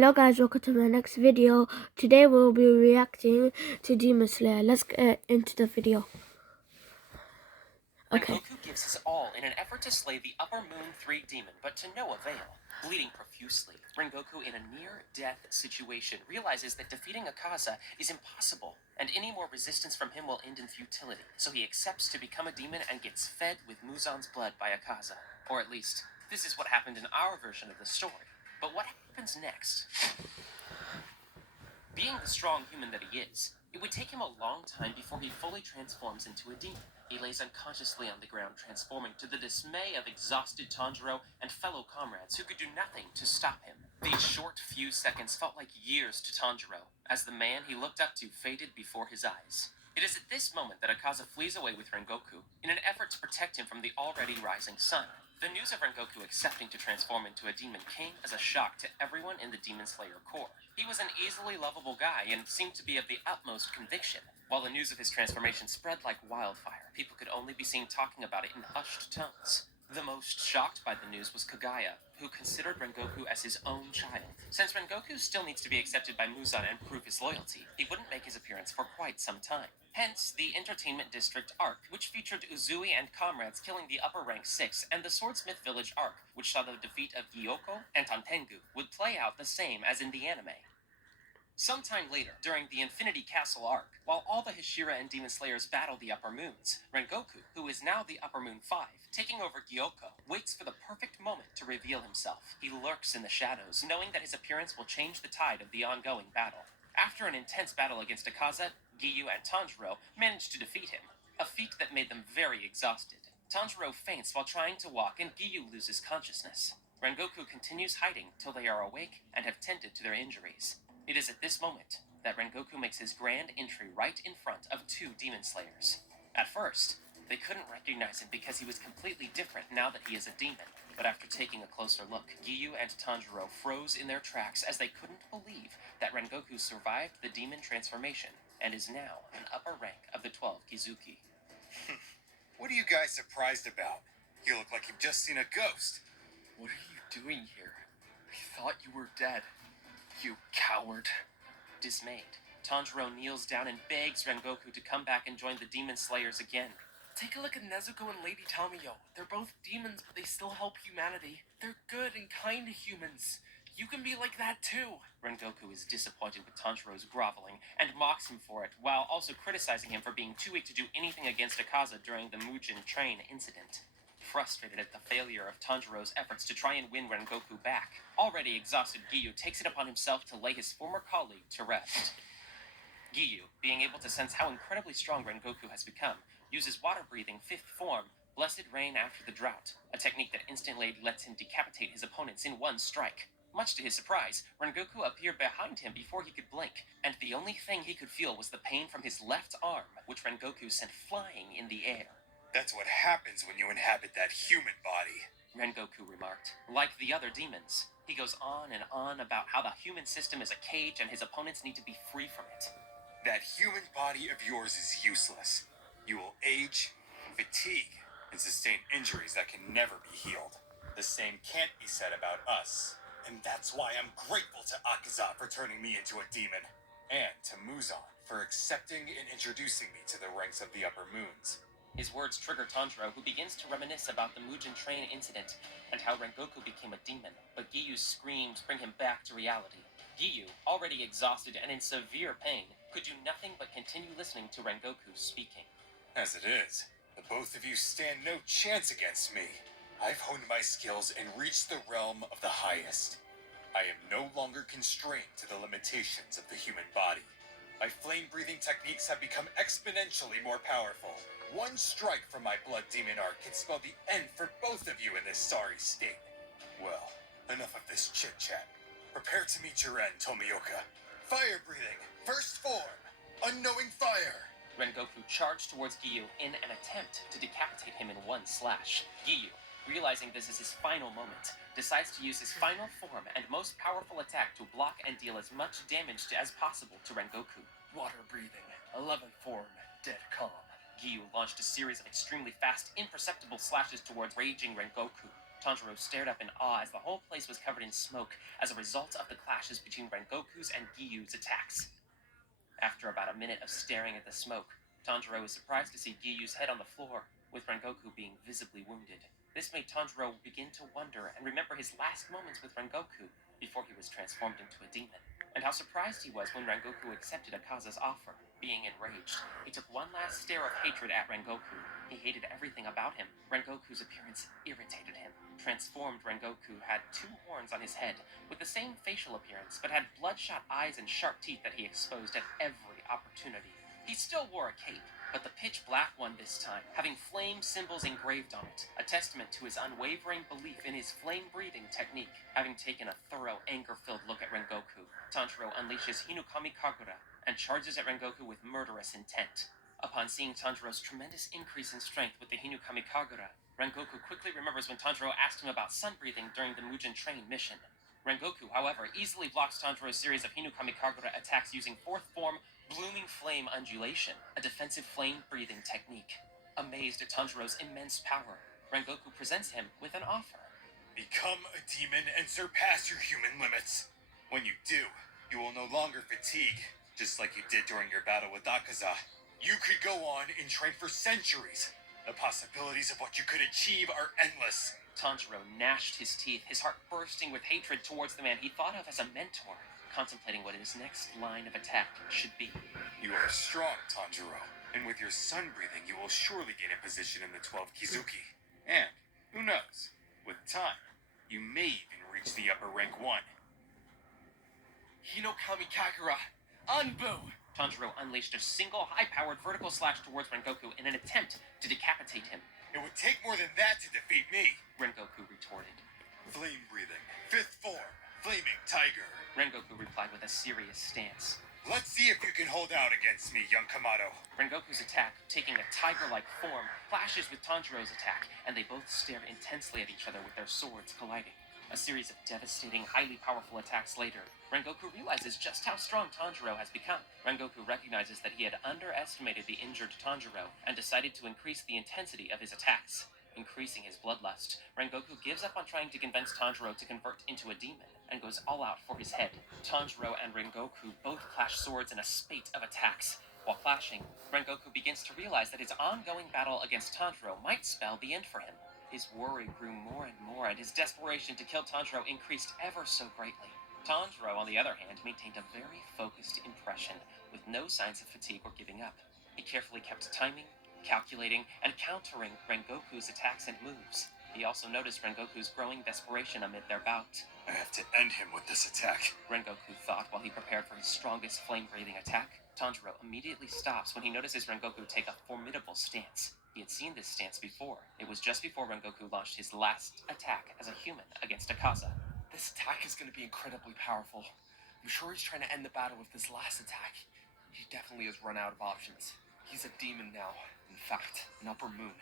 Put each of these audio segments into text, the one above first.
Hello guys, welcome to my next video. Today we'll be reacting to Demon Slayer. Let's get into the video. Okay. Rengoku gives his all in an effort to slay the Upper Moon 3 demon, but to no avail. Bleeding profusely, Rengoku, in a near-death situation, realizes that defeating Akaza is impossible, and any more resistance from him will end in futility. So he accepts to become a demon and gets fed with Muzan's blood by Akaza. Or at least, this is what happened in our version of the story. But what happens next? Being the strong human that he is, it would take him a long time before he fully transforms into a demon. He lays unconsciously on the ground, transforming to the dismay of exhausted Tanjiro and fellow comrades who could do nothing to stop him. These short few seconds felt like years to Tanjiro, as the man he looked up to faded before his eyes. It is at this moment that Akaza flees away with Rengoku, in an effort to protect him from the already rising sun. The news of Rengoku accepting to transform into a demon came as a shock to everyone in the Demon Slayer Corps. He was an easily lovable guy and seemed to be of the utmost conviction. While the news of his transformation spread like wildfire, people could only be seen talking about it in hushed tones. The most shocked by the news was Kagaya, who considered Rengoku as his own child. Since Rengoku still needs to be accepted by Muzan and prove his loyalty, he wouldn't make his appearance for quite some time. Hence, the Entertainment District arc, which featured Uzui and comrades killing the Upper Rank 6, and the Swordsmith Village arc, which saw the defeat of Gyoko and Tantengu, would play out the same as in the anime. Sometime later, during the Infinity Castle arc, while all the Hashira and Demon Slayers battle the Upper Moons, Rengoku, who is now the Upper Moon 5, taking over Gyoko, waits for the perfect moment to reveal himself. He lurks in the shadows, knowing that his appearance will change the tide of the ongoing battle. After an intense battle against Akaza, Giyu and Tanjiro managed to defeat him, a feat that made them very exhausted. Tanjiro faints while trying to walk and Giyu loses consciousness. Rengoku continues hiding till they are awake and have tended to their injuries. It is at this moment that Rengoku makes his grand entry right in front of two Demon Slayers. At first, they couldn't recognize him because he was completely different now that he is a demon. But after taking a closer look, Giyu and Tanjiro froze in their tracks as they couldn't believe that Rengoku survived the demon transformation and is now an upper rank of the 12 Kizuki. What are you guys surprised about? You look like you've just seen a ghost. What are you doing here? I thought you were dead. You coward. Dismayed, Tanjiro kneels down and begs Rengoku to come back and join the Demon Slayers again. Take a look at Nezuko and Lady Tamayo. They're both demons, but they still help humanity. They're good and kind to humans. You can be like that too. Rengoku is disappointed with Tanjiro's groveling and mocks him for it, while also criticizing him for being too weak to do anything against Akaza during the Mujin train incident. Frustrated at the failure of Tanjiro's efforts to try and win Rengoku back, already exhausted Giyu takes it upon himself to lay his former colleague to rest. Giyu, being able to sense how incredibly strong Rengoku has become, uses water-breathing fifth form, Blessed Rain After the Drought, a technique that instantly lets him decapitate his opponents in one strike. Much to his surprise, Rengoku appeared behind him before he could blink, and the only thing he could feel was the pain from his left arm, which Rengoku sent flying in the air. That's what happens when you inhabit that human body, Rengoku remarked. Like the other demons, he goes on and on about how the human system is a cage and his opponents need to be free from it. That human body of yours is useless. You will age, fatigue, and sustain injuries that can never be healed. The same can't be said about us. And that's why I'm grateful to Akaza for turning me into a demon, and to Muzan for accepting and introducing me to the ranks of the Upper Moons. His words trigger Tanjiro, who begins to reminisce about the Mujin train incident and how Rengoku became a demon, but Giyu's screams bring him back to reality. Giyu, already exhausted and in severe pain, could do nothing but continue listening to Rengoku speaking. As it is, the both of you stand no chance against me. I've honed my skills and reached the realm of the highest. I am no longer constrained to the limitations of the human body. My flame-breathing techniques have become exponentially more powerful. One strike from my blood demon arc can spell the end for both of you in this sorry state. Well, enough of this chit-chat. Prepare to meet your end, Tomioka. Fire-breathing, first form, unknowing fire. Rengoku charged towards Giyu in an attempt to decapitate him in one slash. Giyu, realizing this is his final moment, decides to use his final form and most powerful attack to block and deal as much damage as possible to Rengoku. Water breathing, 11th form, dead calm. Giyu launched a series of extremely fast, imperceptible slashes towards raging Rengoku. Tanjiro stared up in awe as the whole place was covered in smoke as a result of the clashes between Rengoku's and Gyu's attacks. After about a minute of staring at the smoke, Tanjiro was surprised to see Gyu's head on the floor, with Rengoku being visibly wounded. This made Tanjiro begin to wonder and remember his last moments with Rengoku before he was transformed into a demon, and how surprised he was when Rengoku accepted Akaza's offer. Being enraged, he took one last stare of hatred at Rengoku. He hated everything about him. Rengoku's appearance irritated him. Transformed Rengoku had 2 horns on his head, with the same facial appearance, but had bloodshot eyes and sharp teeth that he exposed at every opportunity. He still wore a cape, but the pitch black one this time, having flame symbols engraved on it, a testament to his unwavering belief in his flame-breathing technique. Having taken a thorough, anger-filled look at Rengoku, Tanjiro unleashes Hinokami Kagura and charges at Rengoku with murderous intent. Upon seeing Tanjiro's tremendous increase in strength with the Hinokami Kagura, Rengoku quickly remembers when Tanjiro asked him about sun-breathing during the Mugen Train mission. Rengoku, however, easily blocks Tanjiro's series of Hinokami Kagura attacks using 4th form Blooming Flame Undulation, a defensive flame-breathing technique. Amazed at Tanjiro's immense power, Rengoku presents him with an offer. Become a demon and surpass your human limits. When you do, you will no longer fatigue, just like you did during your battle with Akaza. You could go on and train for centuries. The possibilities of what you could achieve are endless. Tanjiro gnashed his teeth, his heart bursting with hatred towards the man he thought of as a mentor, contemplating what his next line of attack should be. You are strong, Tanjiro, and with your sun breathing, you will surely gain a position in the 12 Kizuki. And, who knows, with time, you may even reach the upper rank 1. Hinokami Kagura, Anbu! Tanjiro unleashed a single high-powered vertical slash towards Rengoku in an attempt to decapitate him. It would take more than that to defeat me. Rengoku retorted. Flame breathing, 5th form, flaming tiger. Rengoku replied with a serious stance. Let's see if you can hold out against me, young Kamado. Rengoku's attack, taking a tiger-like form, clashes with Tanjiro's attack, and they both stare intensely at each other with their swords colliding. A series of devastating, highly powerful attacks later, Rengoku realizes just how strong Tanjiro has become. Rengoku recognizes that he had underestimated the injured Tanjiro and decided to increase the intensity of his attacks. Increasing his bloodlust, Rengoku gives up on trying to convince Tanjiro to convert into a demon and goes all out for his head. Tanjiro and Rengoku both clash swords in a spate of attacks. While clashing, Rengoku begins to realize that his ongoing battle against Tanjiro might spell the end for him. His worry grew more and more, and his desperation to kill Tanjiro increased ever so greatly. Tanjiro, on the other hand, maintained a very focused impression, with no signs of fatigue or giving up. He carefully kept timing, calculating, and countering Rengoku's attacks and moves. He also noticed Rengoku's growing desperation amid their bout. I have to end him with this attack. Rengoku thought while he prepared for his strongest flame-breathing attack. Tanjiro immediately stops when he notices Rengoku take a formidable stance. He had seen this stance before. It was just before Rengoku launched his last attack as a human against Akaza. This attack is going to be incredibly powerful. I'm sure he's trying to end the battle with this last attack. He definitely has run out of options. He's a demon now. In fact, an upper moon.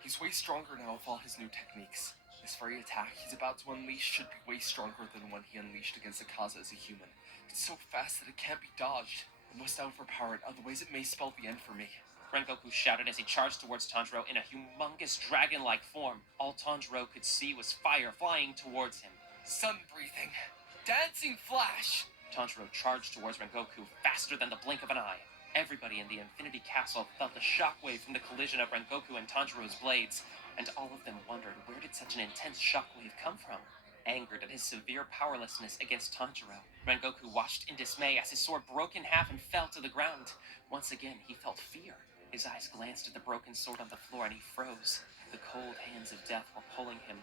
He's way stronger now with all his new techniques. This very attack he's about to unleash should be way stronger than one he unleashed against Akaza as a human. It's so fast that it can't be dodged. I must overpower it, otherwise it may spell the end for me. Rengoku shouted as he charged towards Tanjiro in a humongous dragon-like form. All Tanjiro could see was fire flying towards him. Sun breathing. Dancing flash! Tanjiro charged towards Rengoku faster than the blink of an eye. Everybody in the Infinity Castle felt the shockwave from the collision of Rengoku and Tanjiro's blades, and all of them wondered where did such an intense shockwave come from. Angered at his severe powerlessness against Tanjiro, Rengoku watched in dismay as his sword broke in half and fell to the ground. Once again, he felt fear. His eyes glanced at the broken sword on the floor and he froze. The cold hands of death were pulling him.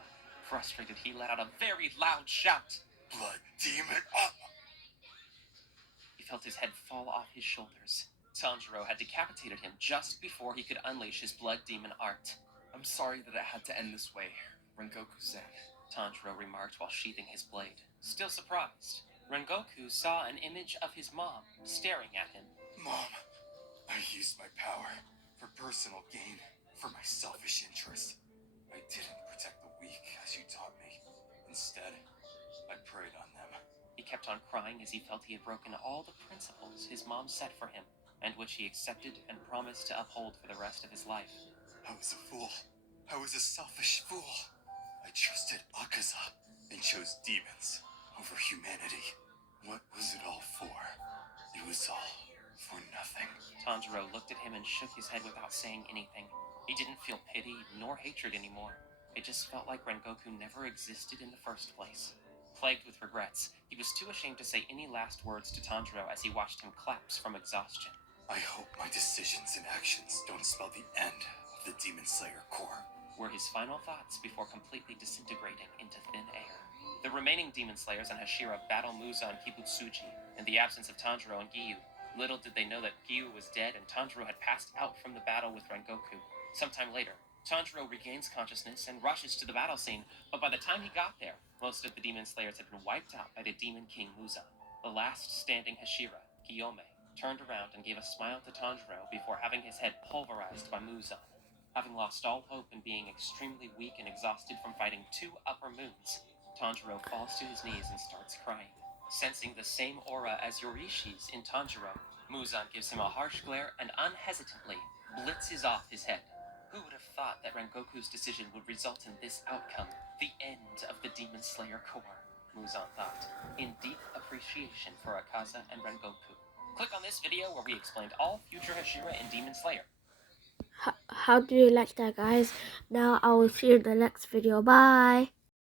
Frustrated, he let out a very loud shout. Blood demon up! He felt his head fall off his shoulders. Tanjiro had decapitated him just before he could unleash his blood demon art. I'm sorry that it had to end this way, Rengoku-san. Tanjiro remarked while sheathing his blade. Still surprised, Rengoku saw an image of his mom staring at him. Mom, I used my power for personal gain, for my selfish interest. I didn't protect the weak as you taught me. Instead, I preyed on them. He kept on crying as he felt he had broken all the principles his mom set for him, and which he accepted and promised to uphold for the rest of his life. I was a fool. I was a selfish fool. I trusted Akaza and chose demons over humanity. What was it all for? It was all for nothing. Tanjiro looked at him and shook his head without saying anything. He didn't feel pity nor hatred anymore. It just felt like Rengoku never existed in the first place. Plagued with regrets, he was too ashamed to say any last words to Tanjiro as he watched him collapse from exhaustion. I hope my decisions and actions don't spell the end of the Demon Slayer Corps, were his final thoughts before completely disintegrating into thin air. The remaining Demon Slayers and Hashira battle Muzan and Kibutsuji in the absence of Tanjiro and Giyu. Little did they know that Giyu was dead and Tanjiro had passed out from the battle with Rengoku. Sometime later, Tanjiro regains consciousness and rushes to the battle scene, but by the time he got there, most of the Demon Slayers had been wiped out by the Demon King Muzan. The last standing Hashira, Gyome, turned around and gave a smile to Tanjiro before having his head pulverized by Muzan. Having lost all hope and being extremely weak and exhausted from fighting 2 upper moons, Tanjiro falls to his knees and starts crying. Sensing the same aura as Yorishi's in Tanjiro, Muzan gives him a harsh glare and unhesitantly blitzes off his head. Who would have thought that Rengoku's decision would result in this outcome, the end of the Demon Slayer Corps? Muzan thought, in deep appreciation for Akaza and Rengoku. Click on this video where we explained all future Hashira and Demon Slayer. How do you like that, guys? Now I will see you in the next video. Bye.